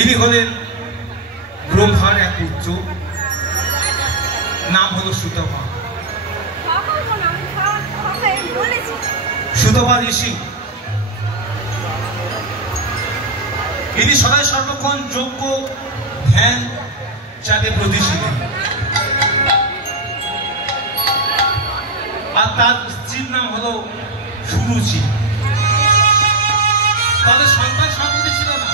ইনি হলেন ব্রহ্মার এক পুত্র, নাম হলো সুতপা। সুতপা ঋষি ইনি সদাই সর্বক্ষণ যোগ্য ধ্যান যাকে প্রতি ছিলেন, আর তার স্ত্রীর নাম হলো সুরুচি। তাদের সন্তান সন্ততি ছিল না।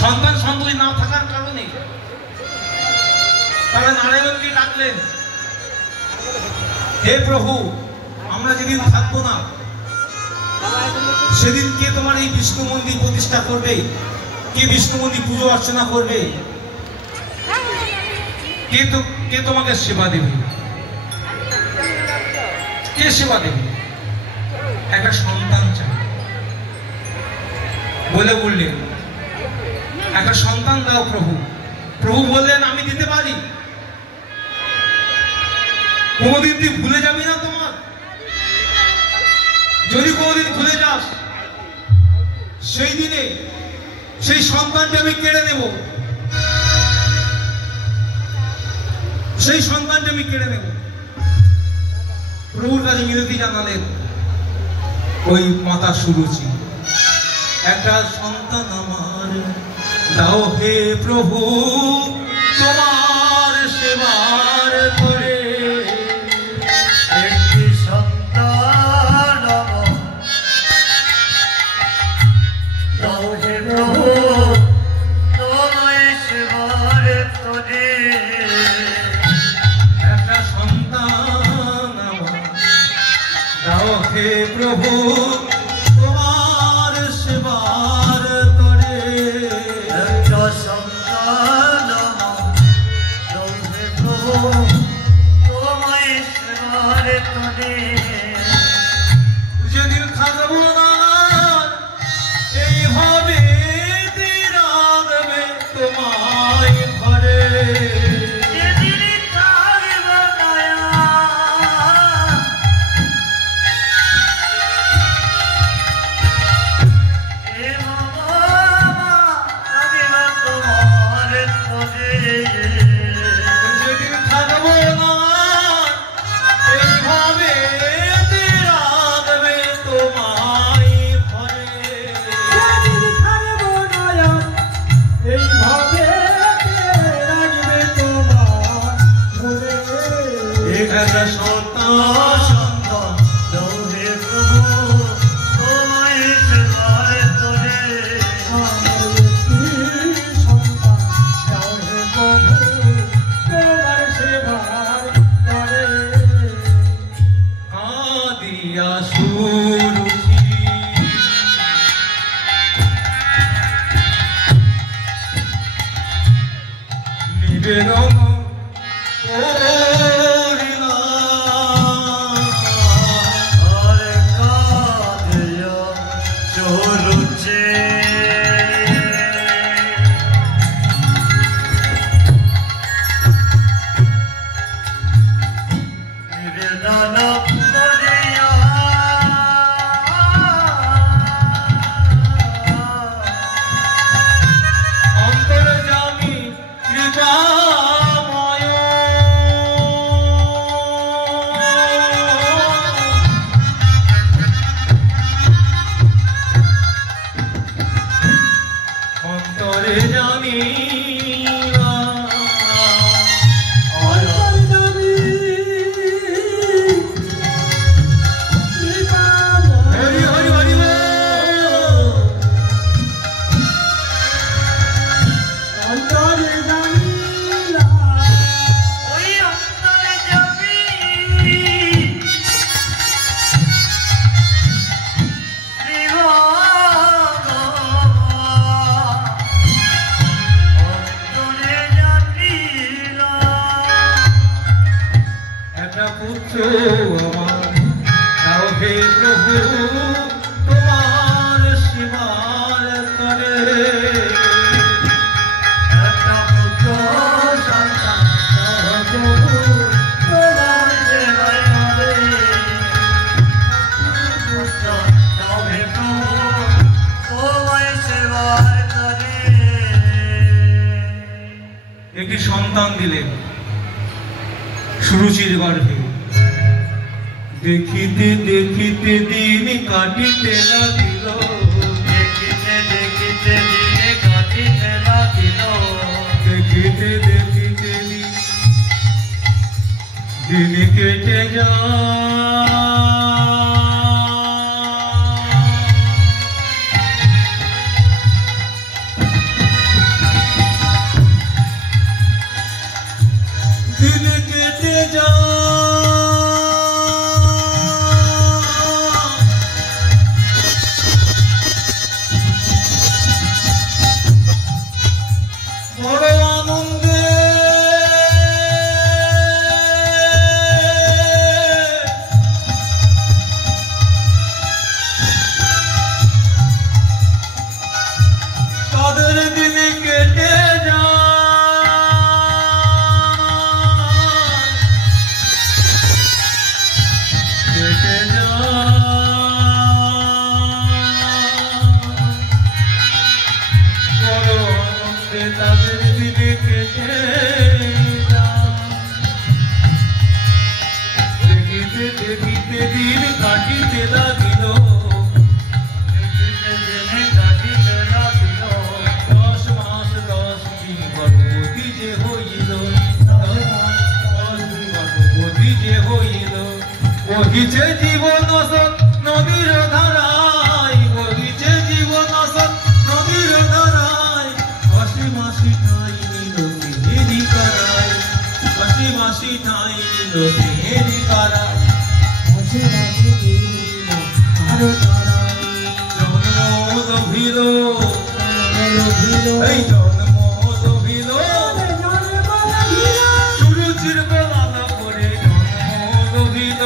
সন্তান সন্ততি না থাকার কারণে তারা নারায়ণকে ডাকলেন, হে প্রভু, আমরা যেদিন থাকবো না সেদিন কে তোমার এই বিষ্ণু মন্দির প্রতিষ্ঠা করবে? কে বিষ্ণু মন্দির পুজো অর্চনা করবে? কে তোমাকে সেবা দেবে? কে সেবা দেবে? একটা সন্তান চাই বলে বললেন, একটা সন্তান দাও প্রভু। প্রভু বললেন, আমি দিতে পারি। কোনদিন তুই ভুলে যাবি না তোমার? যদি কোনদিন ভুলে যাস, সেই দিনে সেই সন্তানটা আমি কেড়ে নেব, সেই সন্তানটা আমি কেড়ে নেব। প্রভুর কাছে মিনতি জানালেন ওই মাতা সুরুচি, একটা সন্তান আমার দাও হে প্রভু, তোমার সেবার করে। একটি সন্তান দাও হে প্রভু, তোমার সেবার করে। একটা সন্তান আমার দাও হে প্রভু, তোমার সেবার করে। একটা সন্তান দাও হে প্রভু, তোমার সেবার করে। যেদিন থাকবো না এইভাবে রাখবে তোমায় ঘরে। যেদিন থাকব না এ বাবা, থাকব তোমার তরে। যেদিন থাকবো না এইভাবে রাখবে তোমায় ঘরে। যেদিন থাকব না এইভাবে রাখবে তোমার ঘরে। একটা সন্তান দাও হে প্রভু, তোমায় সেবার তরে। কাঁদিয়া সুরুচি নিবেদন অন্তর্যামী কৃপাময় একটি সন্তান দিলেন সুরুচির গর্ভে। দেখিতে দেখিতে দিন কাটিতে লাগিল, দেখিতে দেখিতে দিনে কাটিতে লাগিল, দেখিতে দেখিতে দিন কেটে যায়। দিন কেটে যায়, বড় আনন্দে তাদের দিন কেটে যায়। কেটে যায়, বড় আনন্দে তাদের দিনে কেটে যায়। দেখিতে দেখিতে দিন কাটিতে লাগিল, দেখিতে দিনে কাটিতে লাগিল, 10 মাস 10 দিন গর্ভবতী যে হইল, 10 দিন গর্ভবতী যে হইল। বহিছে জীবন সৎ নদীর ধারায়, বহিছে জীবন সৎ নদীর ধারায়। মাসি মাসি ঠাই নিল সিহেরি কারায়, মাসি মাসি ঠাই নিল সিহেরি কারায়। হাসি হাসি দিল আরো তারাই, জন্ম লভিল, লভিল, এই জন্ম লভিল, জন্ম লভিল, সুরুচির বেলা করে জন্ম লভিল।